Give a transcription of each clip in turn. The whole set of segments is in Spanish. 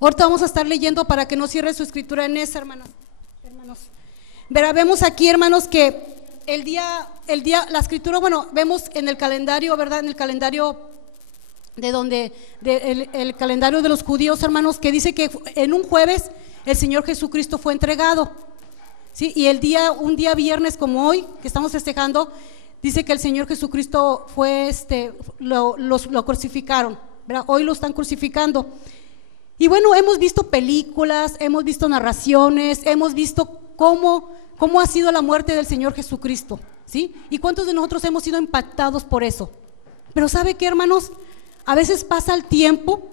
Ahorita vamos a estar leyendo para que no cierre su escritura en esa, hermanos. Verá, vemos aquí, hermanos, que el día, la escritura, bueno, vemos en el calendario, ¿verdad? En el calendario el calendario de los judíos, hermanos, que dice que en un jueves el Señor Jesucristo fue entregado, ¿sí? Y un día viernes como hoy, que estamos festejando, dice que el Señor Jesucristo fue, lo crucificaron, ¿verdad? Hoy lo están crucificando. Y bueno, hemos visto películas, hemos visto narraciones, hemos visto cómo ha sido la muerte del Señor Jesucristo, ¿sí? Y cuántos de nosotros hemos sido impactados por eso. Pero ¿sabe qué, hermanos? A veces pasa el tiempo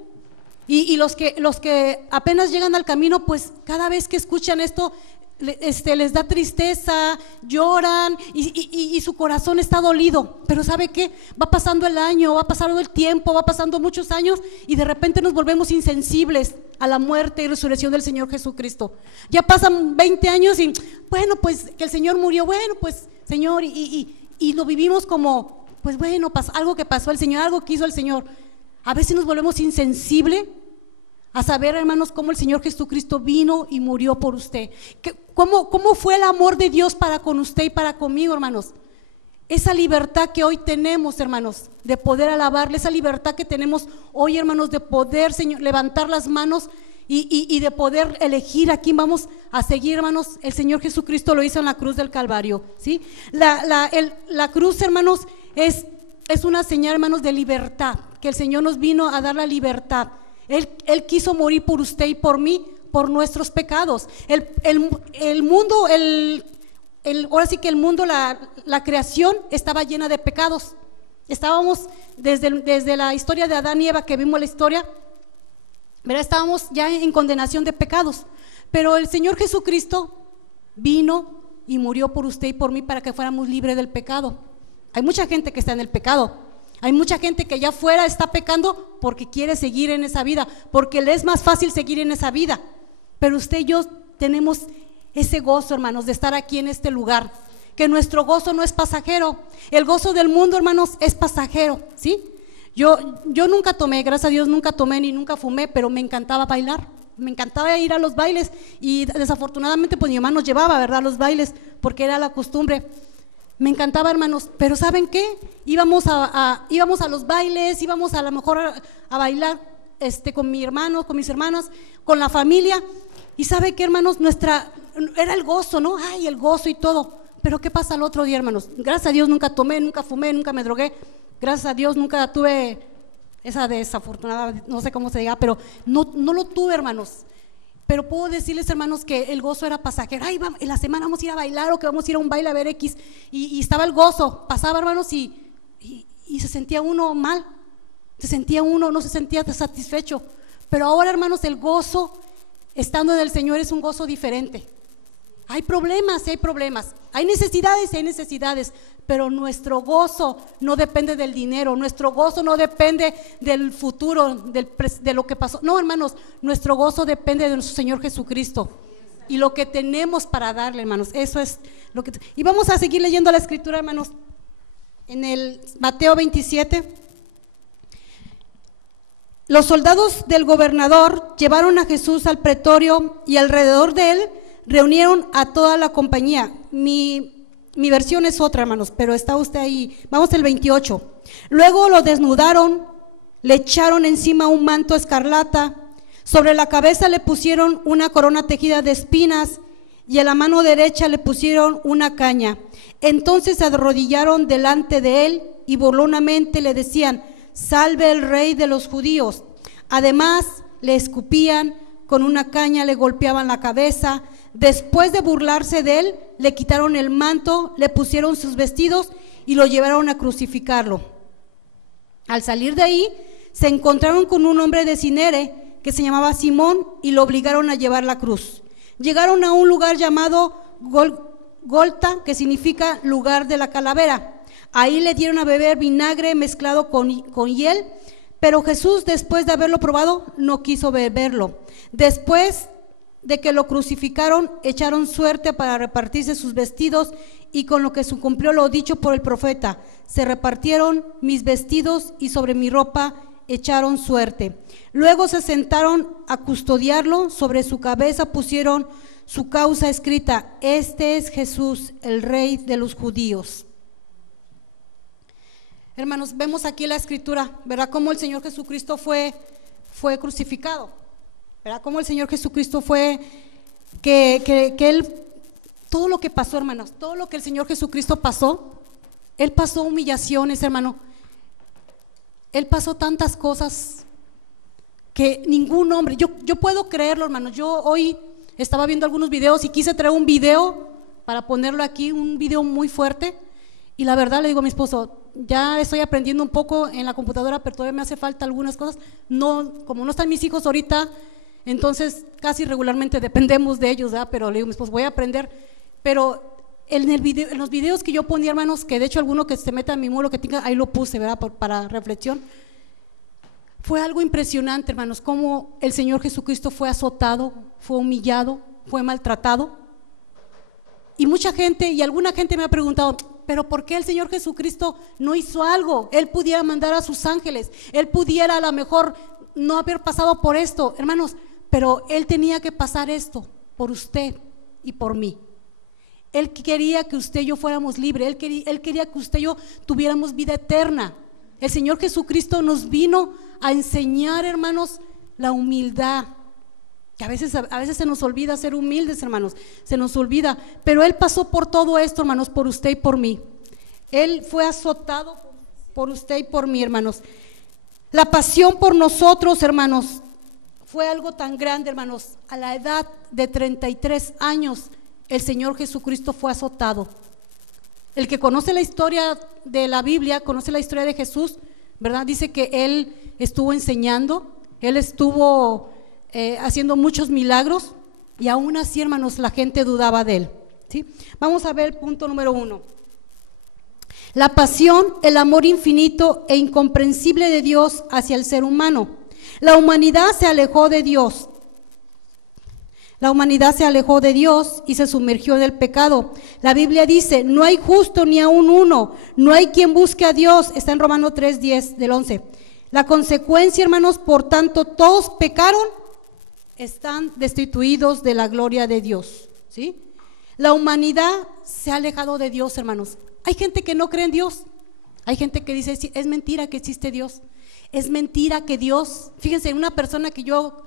y los que apenas llegan al camino, pues cada vez que escuchan esto, les da tristeza, lloran y su corazón está dolido. Pero ¿sabe qué? Va pasando el año, va pasando el tiempo, va pasando muchos años y de repente nos volvemos insensibles a la muerte y resurrección del Señor Jesucristo. Ya pasan 20 años y bueno, pues que el Señor murió, bueno, pues Señor, y lo vivimos como, pues bueno, algo que pasó el Señor, algo que hizo el Señor. A veces nos volvemos insensibles a saber, hermanos, cómo el Señor Jesucristo vino y murió por usted. ¿Cómo fue el amor de Dios para con usted y para conmigo, hermanos? Esa libertad que hoy tenemos, hermanos, de poder alabarle, esa libertad que tenemos hoy, hermanos, de poder, Señor, levantar las manos y de poder elegir a quién vamos a seguir, hermanos. El Señor Jesucristo lo hizo en la cruz del Calvario, ¿sí? La cruz, hermanos, es una señal, hermanos, de libertad, que el Señor nos vino a dar la libertad. Él quiso morir por usted y por mí, por nuestros pecados. El mundo, ahora sí que el mundo, la creación estaba llena de pecados. Estábamos desde la historia de Adán y Eva, que vimos la historia, ¿verdad? Estábamos ya en condenación de pecados. Pero el Señor Jesucristo vino y murió por usted y por mí para que fuéramos libres del pecado. Hay mucha gente que está en el pecado. Hay mucha gente que ya afuera está pecando porque quiere seguir en esa vida, porque le es más fácil seguir en esa vida. Pero usted y yo tenemos ese gozo, hermanos, de estar aquí en este lugar, que nuestro gozo no es pasajero. El gozo del mundo, hermanos, es pasajero, ¿sí? Yo nunca tomé, gracias a Dios nunca tomé ni nunca fumé, pero me encantaba bailar, me encantaba ir a los bailes y desafortunadamente pues mi mamá nos llevaba, ¿verdad?, a los bailes porque era la costumbre. Me encantaba, hermanos, pero ¿saben qué? Íbamos a los bailes, íbamos a lo mejor a bailar con mi hermano, con mis hermanas, con la familia. Y ¿sabe qué, hermanos? Era el gozo, ¿no? Ay, el gozo y todo. Pero ¿qué pasa el otro día, hermanos? Gracias a Dios nunca tomé, nunca fumé, nunca me drogué. Gracias a Dios nunca tuve esa desafortunada, no sé cómo se diga, pero no lo tuve, hermanos. Pero puedo decirles, hermanos, que el gozo era pasajero. Ay, en la semana vamos a ir a bailar o que vamos a ir a un baile a ver X. Y estaba el gozo, pasaba, hermanos, y se sentía uno mal. No se sentía satisfecho. Pero ahora, hermanos, el gozo, estando en el Señor, es un gozo diferente. Hay problemas, hay necesidades, pero nuestro gozo no depende del dinero, nuestro gozo no depende del futuro, de lo que pasó. No, hermanos, nuestro gozo depende de nuestro Señor Jesucristo y lo que tenemos para darle, hermanos. Eso es lo que. Y vamos a seguir leyendo la escritura, hermanos, en el Mateo 27. Los soldados del gobernador llevaron a Jesús al pretorio y alrededor de él reunieron a toda la compañía. Mi versión es otra, hermanos, pero está usted ahí. Vamos al 28. Luego lo desnudaron, le echaron encima un manto escarlata, sobre la cabeza le pusieron una corona tejida de espinas y a la mano derecha le pusieron una caña. Entonces se arrodillaron delante de él y burlonamente le decían: salve el rey de los judíos. Además le escupían, con una caña le golpeaban la cabeza. Después de burlarse de él, le quitaron el manto, le pusieron sus vestidos y lo llevaron a crucificarlo. Al salir de ahí, se encontraron con un hombre de Cinere que se llamaba Simón y lo obligaron a llevar la cruz. Llegaron a un lugar llamado Golta, que significa lugar de la calavera. Ahí le dieron a beber vinagre mezclado con hiel, pero Jesús, después de haberlo probado, no quiso beberlo. Después de que lo crucificaron, echaron suerte para repartirse sus vestidos, y con lo que se cumplió lo dicho por el profeta: se repartieron mis vestidos y sobre mi ropa echaron suerte. Luego se sentaron a custodiarlo, sobre su cabeza pusieron su causa escrita: este es Jesús, el Rey de los judíos. Hermanos, vemos aquí la escritura, ¿verdad? Cómo el Señor Jesucristo fue crucificado, ¿verdad? Cómo el Señor Jesucristo fue, que Él, todo lo que pasó, hermanos, todo lo que el Señor Jesucristo pasó, Él pasó humillaciones, hermano. Él pasó tantas cosas que ningún hombre, yo puedo creerlo, hermanos. Yo hoy estaba viendo algunos videos y quise traer un video para ponerlo aquí, un video muy fuerte, y la verdad le digo a mi esposo, ya estoy aprendiendo un poco en la computadora, pero todavía me hace falta algunas cosas. No, como no están mis hijos ahorita, entonces casi regularmente dependemos de ellos, ¿verdad? Pero le digo a mi esposo, voy a aprender. Pero en los videos que yo ponía, hermanos, que de hecho alguno que se meta en mi muro que tenga, ahí lo puse, ¿verdad? Para reflexión. Fue algo impresionante, hermanos, cómo el Señor Jesucristo fue azotado, fue humillado, fue maltratado. Y mucha gente, y alguna gente me ha preguntado, pero ¿por qué el Señor Jesucristo no hizo algo? Él pudiera mandar a sus ángeles, Él pudiera a lo mejor no haber pasado por esto, hermanos, pero Él tenía que pasar esto por usted y por mí. Él quería que usted y yo fuéramos libres, Él quería que usted y yo tuviéramos vida eterna. El Señor Jesucristo nos vino a enseñar, hermanos, la humildad, que a veces se nos olvida ser humildes, hermanos, se nos olvida, pero Él pasó por todo esto, hermanos, por usted y por mí. Él fue azotado por usted y por mí, hermanos. La pasión por nosotros, hermanos, fue algo tan grande, hermanos. A la edad de 33 años, el Señor Jesucristo fue azotado. El que conoce la historia de la Biblia, conoce la historia de Jesús, ¿verdad? Dice que Él estuvo enseñando, Él estuvo haciendo muchos milagros, y aún así, hermanos, la gente dudaba de Él, ¿sí? Vamos a ver el punto número 1. La pasión, el amor infinito e incomprensible de Dios hacia el ser humano. La humanidad se alejó de Dios. La humanidad se alejó de Dios y se sumergió en el pecado. La Biblia dice, no hay justo ni aun uno, no hay quien busque a Dios. Está en Romanos 3:10 del 11. La consecuencia, hermanos, por tanto, todos pecaron, están destituidos de la gloria de Dios, ¿sí? La humanidad se ha alejado de Dios, hermanos. Hay gente que no cree en Dios. Hay gente que dice, sí, es mentira que existe Dios. Es mentira que Dios, fíjense, una persona que yo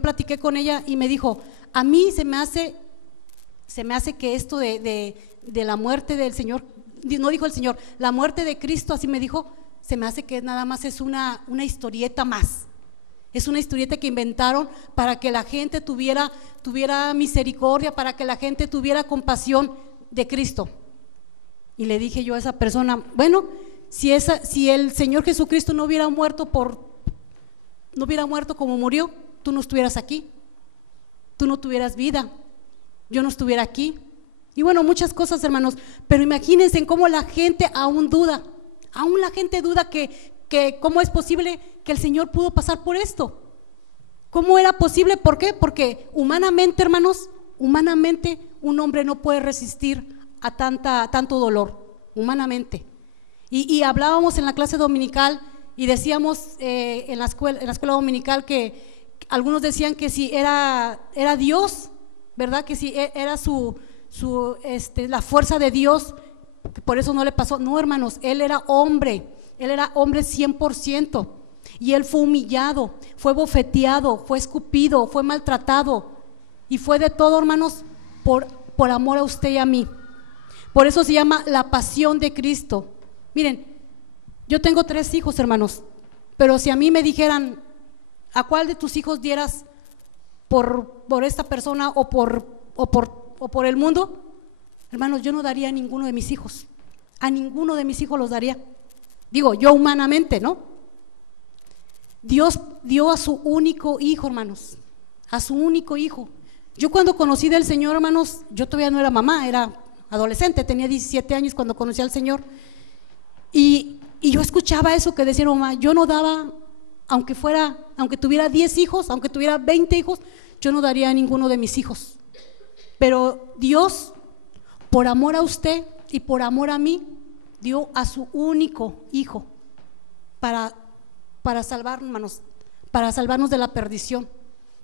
platiqué con ella y me dijo, a mí se me hace que esto de la muerte del Señor, no dijo el Señor, la muerte de Cristo, así me dijo, se me hace que nada más es una historieta más. Es una historieta que inventaron para que la gente tuviera misericordia, para que la gente tuviera compasión de Cristo. Y le dije yo a esa persona, bueno, si el Señor Jesucristo no hubiera muerto como murió, tú no estuvieras aquí, tú no tuvieras vida, yo no estuviera aquí. Y bueno, muchas cosas, hermanos, pero imagínense en cómo la gente aún la gente duda que cómo es posible que el Señor pudo pasar por esto. ¿Cómo era posible? ¿Por qué? Porque humanamente, hermanos, humanamente un hombre no puede resistir a tanto dolor, humanamente. Y hablábamos en la clase dominical y decíamos en la escuela dominical que algunos decían que si era Dios, ¿verdad? Que si era la fuerza de Dios, que por eso no le pasó. No, hermanos, Él era hombre 100%, y Él fue humillado, fue bofeteado, fue escupido, fue maltratado, y fue de todo, hermanos, por amor a usted y a mí. Por eso se llama la pasión de Cristo. Miren, yo tengo 3 hijos, hermanos, pero si a mí me dijeran, ¿a cuál de tus hijos dieras por esta persona o por el mundo? Hermanos, yo no daría a ninguno de mis hijos. A ninguno de mis hijos los daría. Digo, yo humanamente, ¿no? Dios dio a su único hijo, hermanos, a su único hijo. Yo cuando conocí del Señor, hermanos, yo todavía no era mamá, era adolescente, tenía 17 años cuando conocí al Señor. Y yo escuchaba eso que decía mamá, yo no daba, aunque tuviera 10 hijos, aunque tuviera 20 hijos, yo no daría a ninguno de mis hijos. Pero Dios, por amor a usted y por amor a mí, dio a su único hijo para para salvarnos, hermanos, para salvarnos de la perdición,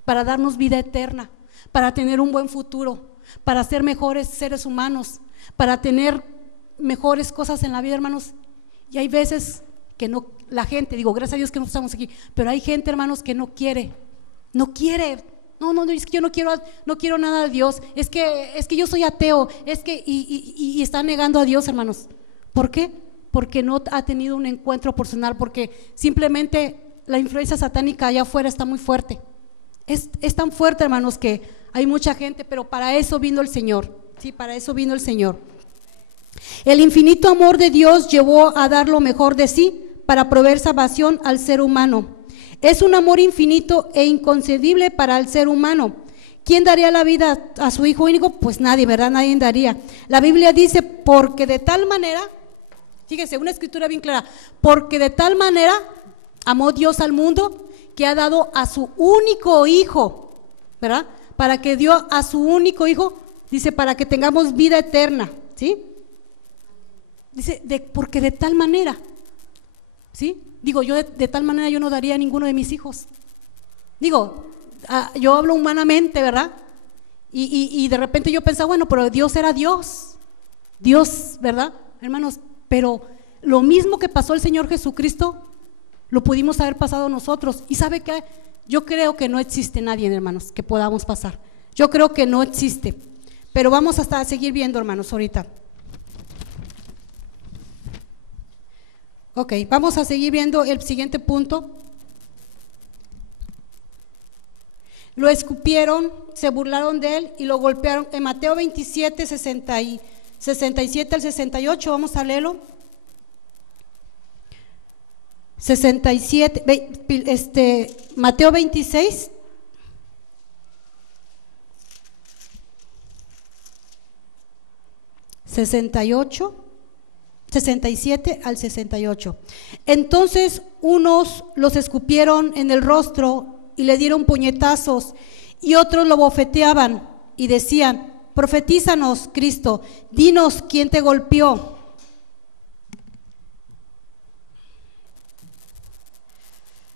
para darnos vida eterna, para tener un buen futuro, para ser mejores seres humanos, para tener mejores cosas en la vida, hermanos. Y hay veces que no, la gente, digo, gracias a Dios que no estamos aquí, pero hay gente, hermanos, que no quiere, no, es que yo no quiero nada de Dios, es que yo soy ateo, y está negando a Dios, hermanos. ¿Por qué? Porque no ha tenido un encuentro personal, porque simplemente la influencia satánica allá afuera está muy fuerte. Es tan fuerte, hermanos, que hay mucha gente, pero para eso vino el Señor, sí, para eso vino el Señor. El infinito amor de Dios llevó a dar lo mejor de sí para proveer salvación al ser humano. Es un amor infinito e inconcebible para el ser humano. ¿Quién daría la vida a su hijo único? Pues nadie, ¿verdad? Nadie daría. La Biblia dice, porque de tal manera, fíjese, una escritura bien clara, porque de tal manera amó Dios al mundo que ha dado a su único hijo, ¿verdad? Para que dio a su único hijo, dice, para que tengamos vida eterna, ¿sí? Dice, porque de tal manera, ¿sí? Digo, yo de tal manera yo no daría a ninguno de mis hijos. Digo, yo hablo humanamente, ¿verdad? Y de repente yo pensaba, bueno, pero Dios era Dios, ¿verdad, hermanos? Pero lo mismo que pasó el Señor Jesucristo, lo pudimos haber pasado nosotros. Y ¿sabe qué? Yo creo que no existe nadie, hermanos, que podamos pasar. Yo creo que no existe. Pero vamos a seguir viendo, hermanos, ahorita. Ok, vamos a seguir viendo el siguiente punto. Lo escupieron, se burlaron de él y lo golpearon. En Mateo 27, 67 al 68, vamos a leerlo. 67, Mateo 26. 67 al 68. Entonces unos los escupieron en el rostro y le dieron puñetazos, y otros lo bofeteaban y decían: profetízanos, Cristo, dinos quién te golpeó.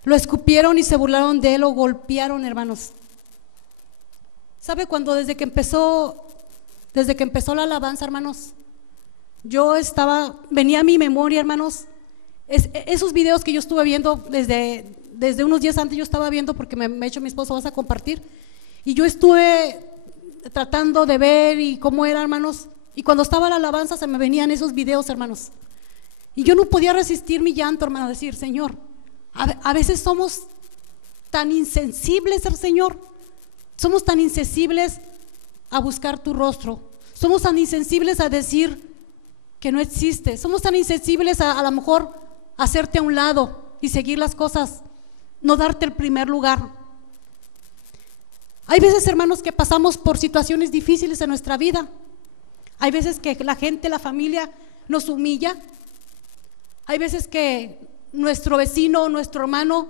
Lo escupieron y se burlaron de él, lo golpearon, hermanos. ¿Sabe cuando desde que empezó la alabanza, hermanos? Venía a mi memoria, hermanos, esos videos que yo estuve viendo desde unos días antes. Yo estaba viendo porque me ha dicho mi esposo, vas a compartir, y yo estuve tratando de ver y cómo era, hermanos, y cuando estaba la alabanza se me venían esos videos, hermanos, y yo no podía resistir mi llanto, hermano, decir: Señor, a veces somos tan insensibles al Señor, somos tan insensibles a buscar tu rostro, somos tan insensibles a decir que no existe, somos tan insensibles a lo mejor hacerte a un lado y seguir las cosas, no darte el primer lugar. Hay veces, hermanos, que pasamos por situaciones difíciles en nuestra vida. Hay veces que la gente, la familia nos humilla. Hay veces que nuestro vecino, nuestro hermano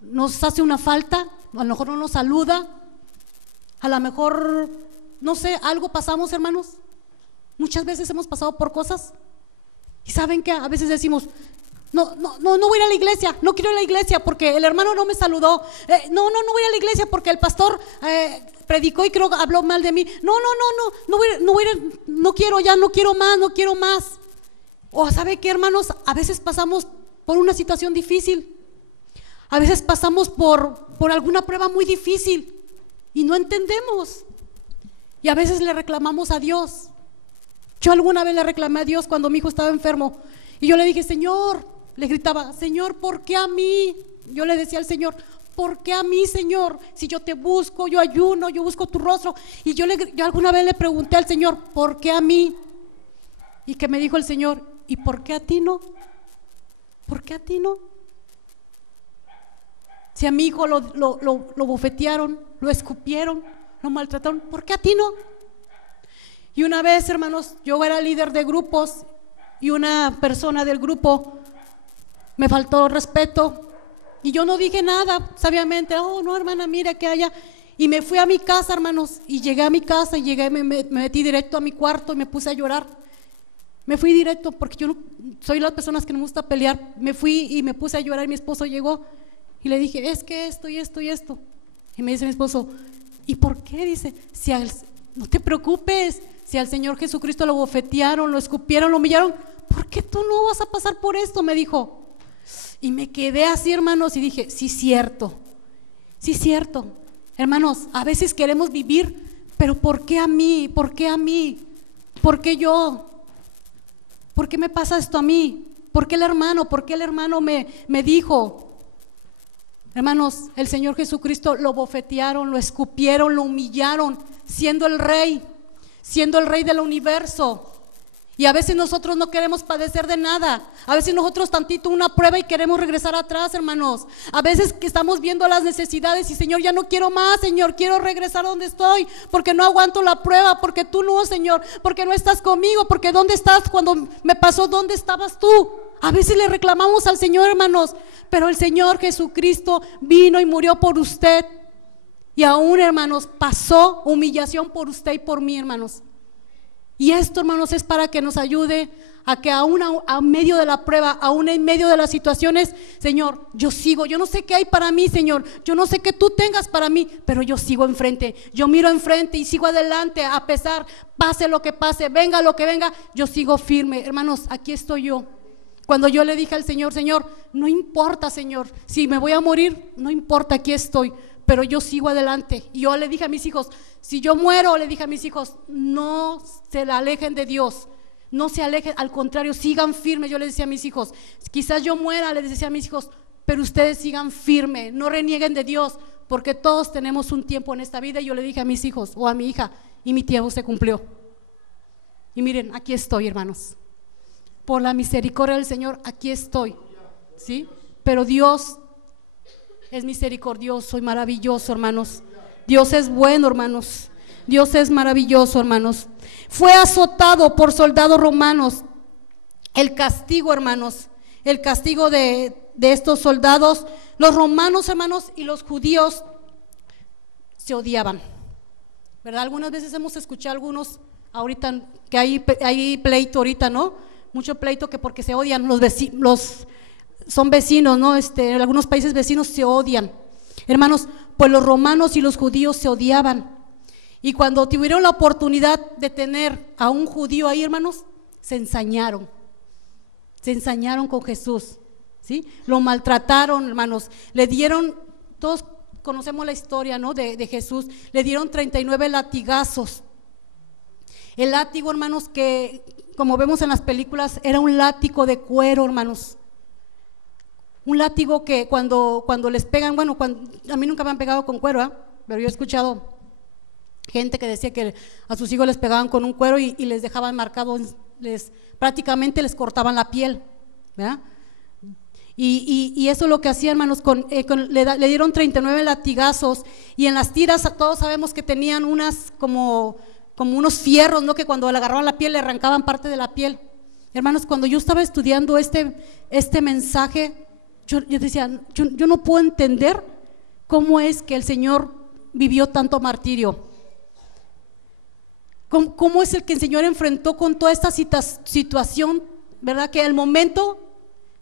nos hace una falta, a lo mejor no nos saluda, a lo mejor, no sé, algo pasamos, hermanos. Muchas veces hemos pasado por cosas y saben que a veces decimos: no voy a ir a la iglesia, no quiero ir a la iglesia porque el hermano no me saludó, no voy a ir a la iglesia porque el pastor predicó y creo que habló mal de mí, no quiero más. O ¿sabe qué, hermanos? A veces pasamos por una situación difícil, a veces pasamos por alguna prueba muy difícil y no entendemos, y a veces le reclamamos a Dios. Yo alguna vez le reclamé a Dios cuando mi hijo estaba enfermo, y yo le dije: Señor, le gritaba: Señor, ¿por qué a mí? Yo le decía al Señor: ¿por qué a mí, Señor? Si yo te busco, yo ayuno, yo busco tu rostro. Y yo alguna vez le pregunté al Señor: ¿por qué a mí? Y que me dijo el Señor: ¿y por qué a ti no? ¿Por qué a ti no? Si a mi hijo lo bofetearon, lo escupieron, lo maltrataron, ¿por qué a ti no? Y una vez, hermanos, yo era líder de grupos y una persona del grupo me faltó respeto y yo no dije nada, sabiamente: oh, no, hermana, mira que haya. Y me fui a mi casa, hermanos, y llegué a mi casa y me metí directo a mi cuarto y me puse a llorar. Me fui directo porque yo no soy las personas que no me gusta pelear. Me fui y me puse a llorar y mi esposo llegó y le dije, es que esto y esto y esto. Y me dice mi esposo, ¿y por qué? Dice, no te preocupes, si al Señor Jesucristo lo bofetearon, lo escupieron, lo humillaron, ¿por qué tú no vas a pasar por esto? Me dijo. Y me quedé así, hermanos, y dije, sí, cierto. Hermanos, a veces queremos vivir, pero ¿por qué a mí? ¿Por qué a mí? ¿Por qué yo? ¿Por qué me pasa esto a mí? ¿Por qué el hermano? ¿Por qué el hermano me dijo? Hermanos, el Señor Jesucristo lo bofetearon, lo escupieron, lo humillaron, siendo el rey del universo. Y a veces nosotros no queremos padecer de nada. A veces nosotros tantito una prueba y queremos regresar atrás, hermanos. A veces que estamos viendo las necesidades y Señor, ya no quiero más, Señor, quiero regresar donde estoy, porque no aguanto la prueba, porque tú no, Señor, porque no estás conmigo, porque ¿dónde estás cuando me pasó? ¿Dónde estabas tú? A veces le reclamamos al Señor, hermanos, pero el Señor Jesucristo vino y murió por usted. Y aún, hermanos, pasó humillación por usted y por mí, hermanos. Y esto, hermanos, es para que nos ayude a que aún a medio de la prueba, aún en medio de las situaciones, Señor, yo sigo, yo no sé qué hay para mí, Señor, yo no sé qué tú tengas para mí, pero yo sigo enfrente, yo miro enfrente y sigo adelante, a pesar, pase lo que pase, venga lo que venga, yo sigo firme. Hermanos, aquí estoy yo. Cuando yo le dije al Señor, Señor, no importa, Señor, si me voy a morir, no importa, aquí estoy, pero yo sigo adelante. Y yo le dije a mis hijos, si yo muero, le dije a mis hijos, no se la alejen de Dios, no se alejen, al contrario, sigan firmes. Yo les decía a mis hijos, quizás yo muera, les decía a mis hijos, pero ustedes sigan firmes, no renieguen de Dios, porque todos tenemos un tiempo en esta vida. Y yo le dije a mis hijos o a mi hija, y mi tiempo se cumplió. Y miren, aquí estoy, hermanos, por la misericordia del Señor, aquí estoy, ¿sí? Pero Dios es misericordioso y maravilloso, hermanos. Dios es bueno, hermanos. Dios es maravilloso, hermanos. Fue azotado por soldados romanos. El castigo, hermanos, el castigo de estos soldados, los romanos, hermanos, y los judíos se odiaban, ¿verdad? Algunas veces hemos escuchado algunos ahorita que hay pleito ahorita, ¿no? Mucho pleito que porque se odian, son vecinos, ¿no? En algunos países vecinos se odian. Hermanos, pues los romanos y los judíos se odiaban. Y cuando tuvieron la oportunidad de tener a un judío ahí, hermanos, se ensañaron con Jesús, ¿sí? Lo maltrataron, hermanos. Le dieron, todos conocemos la historia, ¿no? de Jesús. Le dieron 39 latigazos. El látigo, hermanos, que como vemos en las películas, era un látigo de cuero, hermanos. Un látigo que cuando les pegan, bueno, a mí nunca me han pegado con cuero, pero yo he escuchado gente que decía que a sus hijos les pegaban con un cuero y les dejaban marcados, prácticamente les cortaban la piel, ¿verdad? Y eso es lo que hacían, hermanos, le dieron 39 latigazos, y en las tiras todos sabemos que tenían unas como unos fierros, ¿no? Que cuando le agarraban la piel le arrancaban parte de la piel. Hermanos, cuando yo estaba estudiando este mensaje, yo decía, yo no puedo entender cómo es que el Señor vivió tanto martirio. ¿Cómo es el que el Señor enfrentó con toda esta situación, ¿verdad? Que el momento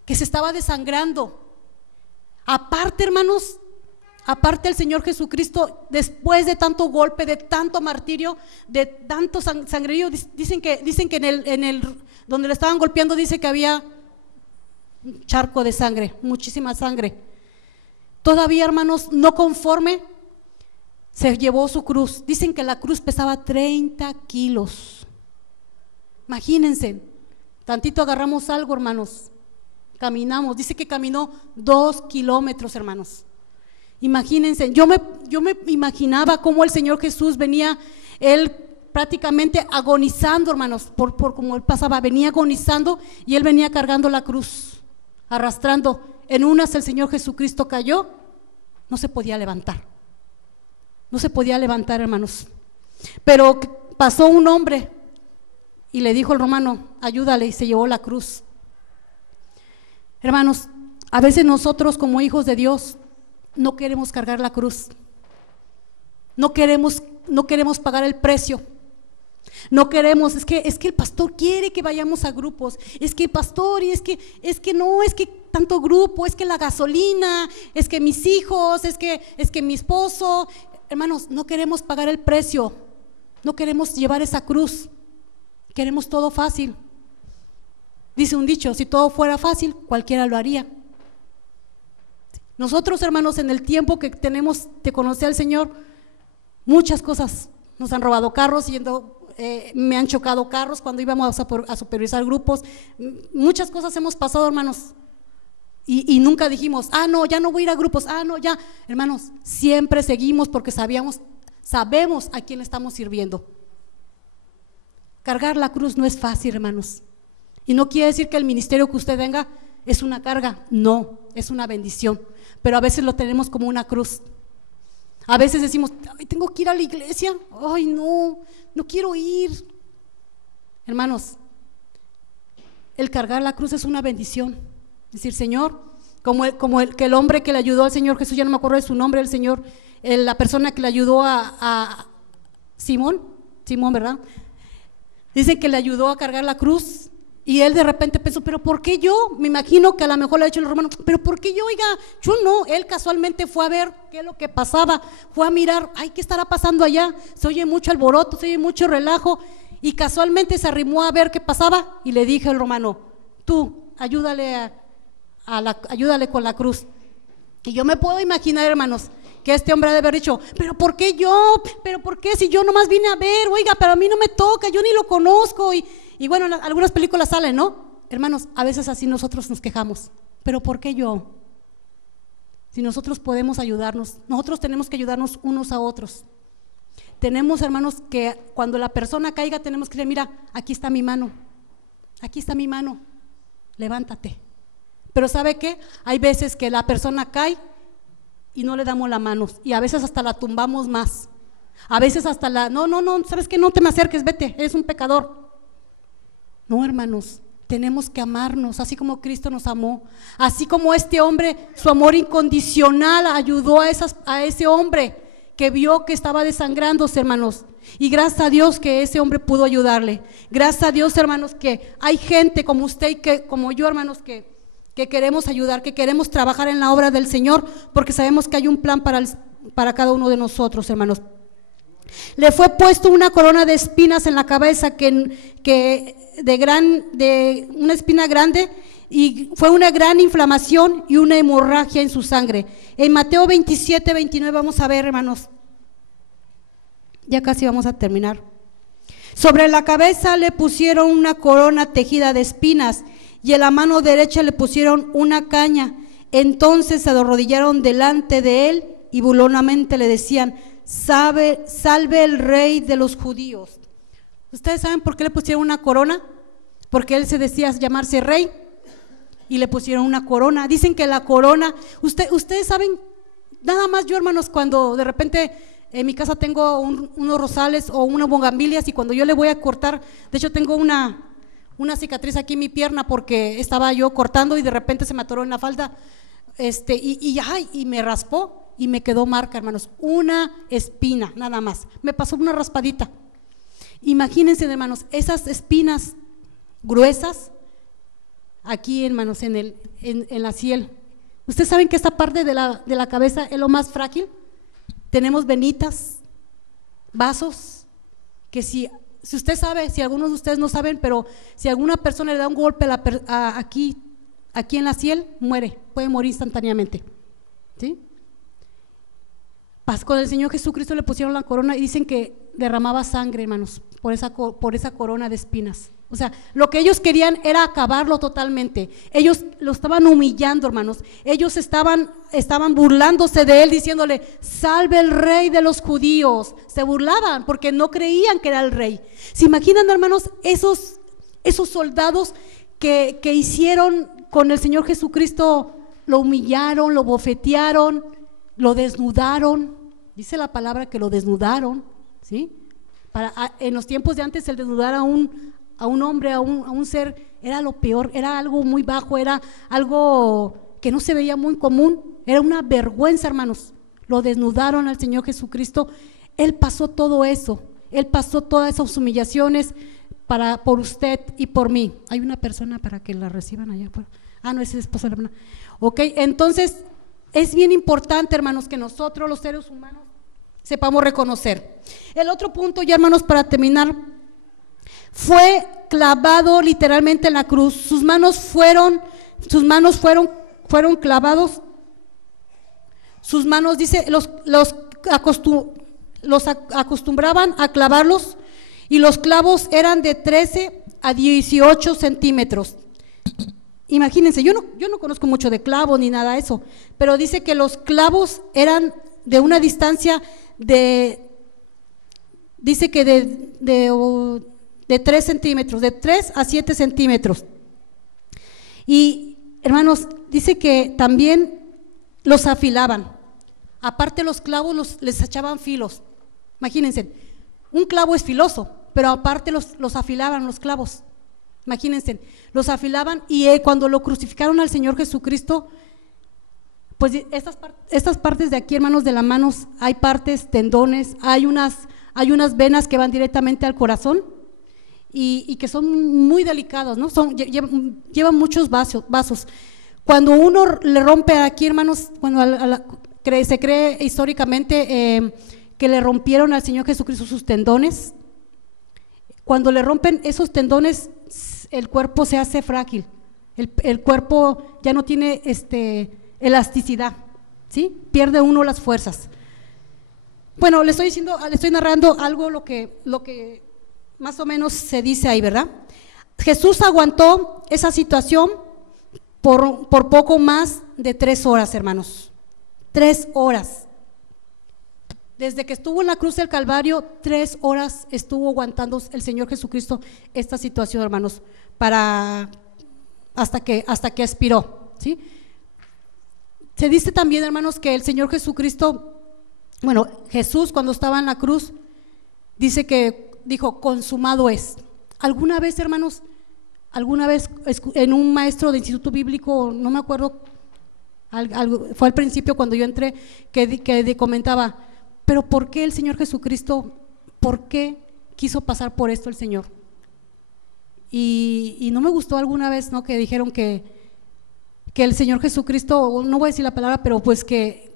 que se estaba desangrando. Aparte, hermanos, aparte el Señor Jesucristo, después de tanto golpe, de tanto martirio, de tanto sangrerío, dicen que en el donde le estaban golpeando, dice que había un charco de sangre, muchísima sangre. Todavía, hermanos, no conforme, se llevó su cruz. Dicen que la cruz pesaba 30 kilos. Imagínense, tantito agarramos algo, hermanos, caminamos. Dice que caminó 2 kilómetros, hermanos. Imagínense, yo me imaginaba cómo el Señor Jesús venía, él prácticamente agonizando, hermanos, por como él pasaba, venía agonizando, y él venía cargando la cruz, arrastrando. En unas el Señor Jesucristo cayó, no se podía levantar, hermanos. Pero pasó un hombre y le dijo al romano, ayúdale, y se llevó la cruz. Hermanos, a veces nosotros como hijos de Dios no queremos cargar la cruz, no queremos pagar el precio. No queremos, es que el pastor quiere que vayamos a grupos, es que el pastor, y es que no, es que tanto grupo, es que la gasolina, es que mis hijos, es que mi esposo. Hermanos, no queremos pagar el precio, no queremos llevar esa cruz, queremos todo fácil. Dice un dicho, si todo fuera fácil, cualquiera lo haría. Nosotros, hermanos, en el tiempo que tenemos de conocer al Señor, muchas cosas, nos han robado carros, me han chocado carros cuando íbamos a supervisar grupos, muchas cosas hemos pasado, hermanos, y nunca dijimos, no, ya no voy a ir a grupos, no, ya. Hermanos, siempre seguimos porque sabemos a quién estamos sirviendo. Cargar la cruz no es fácil, hermanos, y no quiere decir que el ministerio que usted tenga es una carga, no, es una bendición, pero a veces lo tenemos como una cruz. A veces decimos, tengo que ir a la iglesia, no quiero ir. Hermanos, el cargar la cruz es una bendición. Decir, Señor, como el hombre que le ayudó al Señor Jesús, ya no me acuerdo de su nombre, el Señor, la persona que le ayudó a Simón, ¿verdad? Dicen que le ayudó a cargar la cruz. Y él de repente pensó, pero ¿por qué yo? Me imagino que a lo mejor le ha dicho los romanos, pero ¿por qué yo? Oiga, yo no. Él casualmente fue a ver qué es lo que pasaba, fue a mirar, ¿qué estará pasando allá? Se oye mucho alboroto, se oye mucho relajo, y casualmente se arrimó a ver qué pasaba, y le dije al romano, tú, ayúdale con la cruz. Y yo me puedo imaginar, hermanos, que este hombre ha de haber dicho, pero ¿por qué yo? ¿Pero por qué? Si yo nomás vine a ver, oiga, pero a mí no me toca, yo ni lo conozco. Y bueno, algunas películas salen, ¿no? Hermanos, a veces así nosotros nos quejamos, pero ¿por qué yo? Si nosotros podemos ayudarnos, nosotros tenemos que ayudarnos unos a otros. Tenemos, hermanos, que cuando la persona caiga tenemos que decir, mira, aquí está mi mano, levántate. Pero ¿sabe qué? Hay veces que la persona cae y no le damos la mano, y a veces hasta la tumbamos más. A veces hasta no, ¿sabes qué? No te me acerques, vete, eres un pecador. No, hermanos, tenemos que amarnos, así como Cristo nos amó, así como este hombre, su amor incondicional ayudó a ese hombre que vio que estaba desangrándose, hermanos, y gracias a Dios que ese hombre pudo ayudarle. Gracias a Dios, hermanos, que hay gente como usted y como yo, hermanos, que queremos ayudar, que queremos trabajar en la obra del Señor, porque sabemos que hay un plan para cada uno de nosotros, hermanos. Le fue puesto una corona de espinas en la cabeza de una espina grande, y fue una gran inflamación y una hemorragia en su sangre. En Mateo 27, 29 vamos a ver, hermanos, ya casi vamos a terminar. Sobre la cabeza le pusieron una corona tejida de espinas, y en la mano derecha le pusieron una caña. Entonces se arrodillaron delante de él y burlonamente le decían, salve el rey de los judíos. ¿Ustedes saben por qué le pusieron una corona? Porque él se decía llamarse rey y le pusieron una corona. Dicen que la corona, ustedes saben, nada más yo, hermanos, cuando de repente en mi casa tengo unos rosales o unas bugambilias, y cuando yo le voy a cortar, de hecho tengo una cicatriz aquí en mi pierna porque estaba yo cortando y de repente se me atoró en la falda, y me raspó y me quedó marca, hermanos, una espina nada más, me pasó una raspadita. Imagínense, hermanos, esas espinas gruesas aquí, hermanos, en la sien. Ustedes saben que esta parte de la cabeza es lo más frágil. Tenemos venitas, vasos, que si usted sabe, si algunos de ustedes no saben, pero si alguna persona le da un golpe aquí en la sien, puede morir instantáneamente, ¿sí? Con el Señor Jesucristo le pusieron la corona y dicen que derramaba sangre, hermanos, por esa corona de espinas. O sea, lo que ellos querían era acabarlo totalmente. Ellos lo estaban humillando, hermanos. Ellos estaban burlándose de él, diciéndole, salve el rey de los judíos. Se burlaban porque no creían que era el rey. ¿Se imaginan, hermanos, esos soldados que hicieron con el Señor Jesucristo? Lo humillaron, lo bofetearon, lo desnudaron. Dice la palabra que lo desnudaron, ¿sí? En los tiempos de antes, el desnudar a un hombre, a un ser, era lo peor, era algo muy bajo, era algo que no se veía muy común, era una vergüenza, hermanos. Lo desnudaron al Señor Jesucristo. Él pasó todo eso, Él pasó todas esas humillaciones por usted y por mí. Hay una persona para que la reciban allá afuera. No, ese es esposo de la hermana. Ok, entonces es bien importante, hermanos, que nosotros los seres humanos sepamos reconocer. El otro punto, ya hermanos, para terminar, fue clavado literalmente en la cruz. Sus manos fueron clavados. Sus manos, dice, los acostumbraban a clavarlos, y los clavos eran de 13 a 18 centímetros. Imagínense, yo no conozco mucho de clavos ni nada de eso, pero dice que los clavos eran de una distancia de 3 centímetros, de 3 a 7 centímetros. Y hermanos, dice que también los afilaban. Aparte los clavos les echaban filos. Imagínense, un clavo es filoso, pero aparte los afilaban los clavos. Imagínense, los afilaban, y cuando lo crucificaron al Señor Jesucristo, pues estas partes de aquí, hermanos, de las manos, hay partes, tendones, hay unas venas que van directamente al corazón y que son muy delicados, ¿no? Llevan muchos vasos. Cuando uno le rompe aquí, hermanos, se cree históricamente que le rompieron al Señor Jesucristo sus tendones. Cuando le rompen esos tendones, el cuerpo se hace frágil, el cuerpo ya no tiene elasticidad, ¿sí? Pierde uno las fuerzas. Bueno, le estoy narrando algo lo que más o menos se dice ahí, ¿verdad? Jesús aguantó esa situación por poco más de 3 horas, hermanos. 3 horas. Desde que estuvo en la cruz del Calvario, 3 horas estuvo aguantando el Señor Jesucristo esta situación, hermanos, hasta que expiró, ¿sí? Se dice también, hermanos, que el Señor Jesucristo, Jesús cuando estaba en la cruz, dijo, consumado es. ¿Alguna vez, hermanos, en un maestro de instituto bíblico, no me acuerdo, fue al principio cuando yo entré, que comentaba, pero ¿por qué el Señor Jesucristo, por qué quiso pasar por esto el Señor? Y no me gustó alguna vez, ¿no?, que dijeron que el Señor Jesucristo, no voy a decir la palabra, pero pues que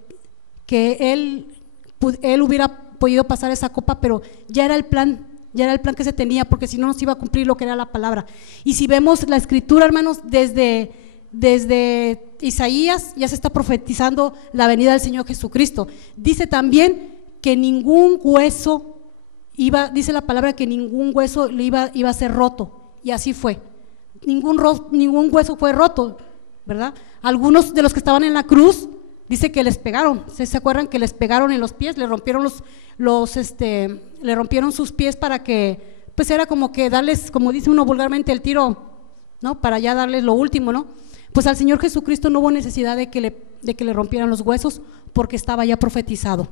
él hubiera podido pasar esa copa, pero ya era el plan que se tenía, porque si no, no se iba a cumplir lo que era la palabra. Y si vemos la escritura, hermanos, desde Isaías ya se está profetizando la venida del Señor Jesucristo. Dice también que ningún hueso dice la palabra que ningún hueso iba a ser roto, y así fue. Ningún hueso fue roto, ¿verdad? Algunos de los que estaban en la cruz, dice que les pegaron. ¿Se acuerdan que les pegaron en los pies? Le rompieron le rompieron sus pies para que, pues era como que darles, como dice uno vulgarmente, el tiro, ¿no?, para ya darles lo último, ¿no? Pues al Señor Jesucristo no hubo necesidad de que le rompieran los huesos, porque estaba ya profetizado.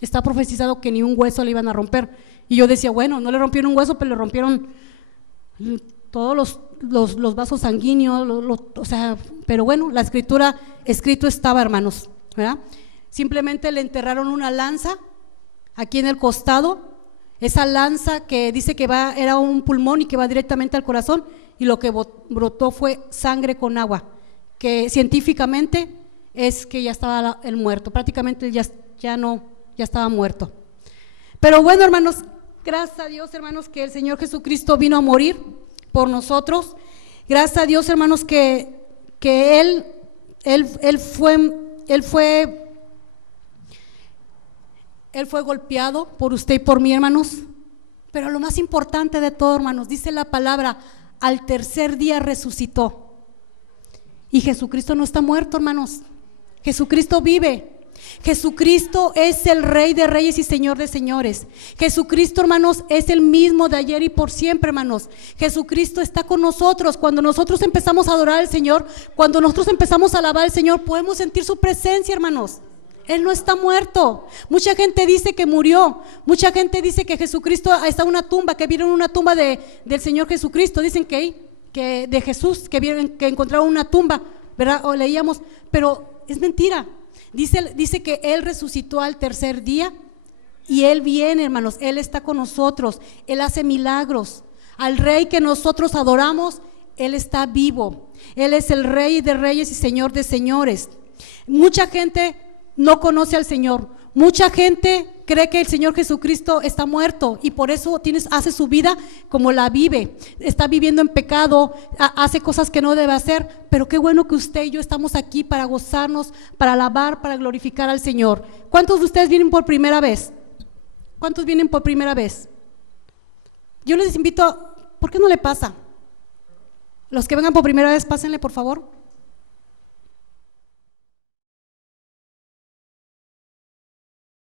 Está profetizado que ni un hueso le iban a romper. Y yo decía, bueno, no le rompieron un hueso, pero le rompieron todos los vasos sanguíneos, o sea, pero bueno, la escritura, escrito estaba, hermanos, ¿verdad? Simplemente le enterraron una lanza aquí en el costado, esa lanza que dice que era un pulmón y que va directamente al corazón, y lo que brotó fue sangre con agua, que científicamente es que ya estaba el muerto, prácticamente ya estaba muerto. Pero bueno, hermanos, gracias a Dios, hermanos, que el Señor Jesucristo vino a morir por nosotros. Gracias a Dios, hermanos, que Él fue golpeado por usted y por mí, hermanos. Pero lo más importante de todo, hermanos, dice la palabra, al tercer día resucitó. Y Jesucristo no está muerto, hermanos. Jesucristo vive. Jesucristo es el Rey de Reyes y Señor de Señores. Jesucristo, hermanos, es el mismo de ayer y por siempre, hermanos. Jesucristo está con nosotros. Cuando nosotros empezamos a adorar al Señor, cuando nosotros empezamos a alabar al Señor, podemos sentir su presencia, hermanos. Él no está muerto. Mucha gente dice que murió. Mucha gente dice que Jesucristo está en una tumba, que vieron una tumba del Señor Jesucristo. Dicen que de Jesús, que encontraron una tumba, ¿verdad? O leíamos, pero es mentira. Dice que Él resucitó al tercer día Y Él viene, hermanos, Él está con nosotros, Él hace milagros. Al Rey que nosotros adoramos, Él está vivo. Él es el Rey de reyes y Señor de señores. Mucha gente no conoce al Señor. Mucha gente cree que el Señor Jesucristo está muerto y por eso hace su vida como la vive. Está viviendo en pecado, hace cosas que no debe hacer, pero qué bueno que usted y yo estamos aquí para gozarnos, para alabar, para glorificar al Señor. ¿Cuántos de ustedes vienen por primera vez? ¿Cuántos vienen por primera vez? Yo les invito, ¿por qué no le pasa? Los que vengan por primera vez, pásenle por favor.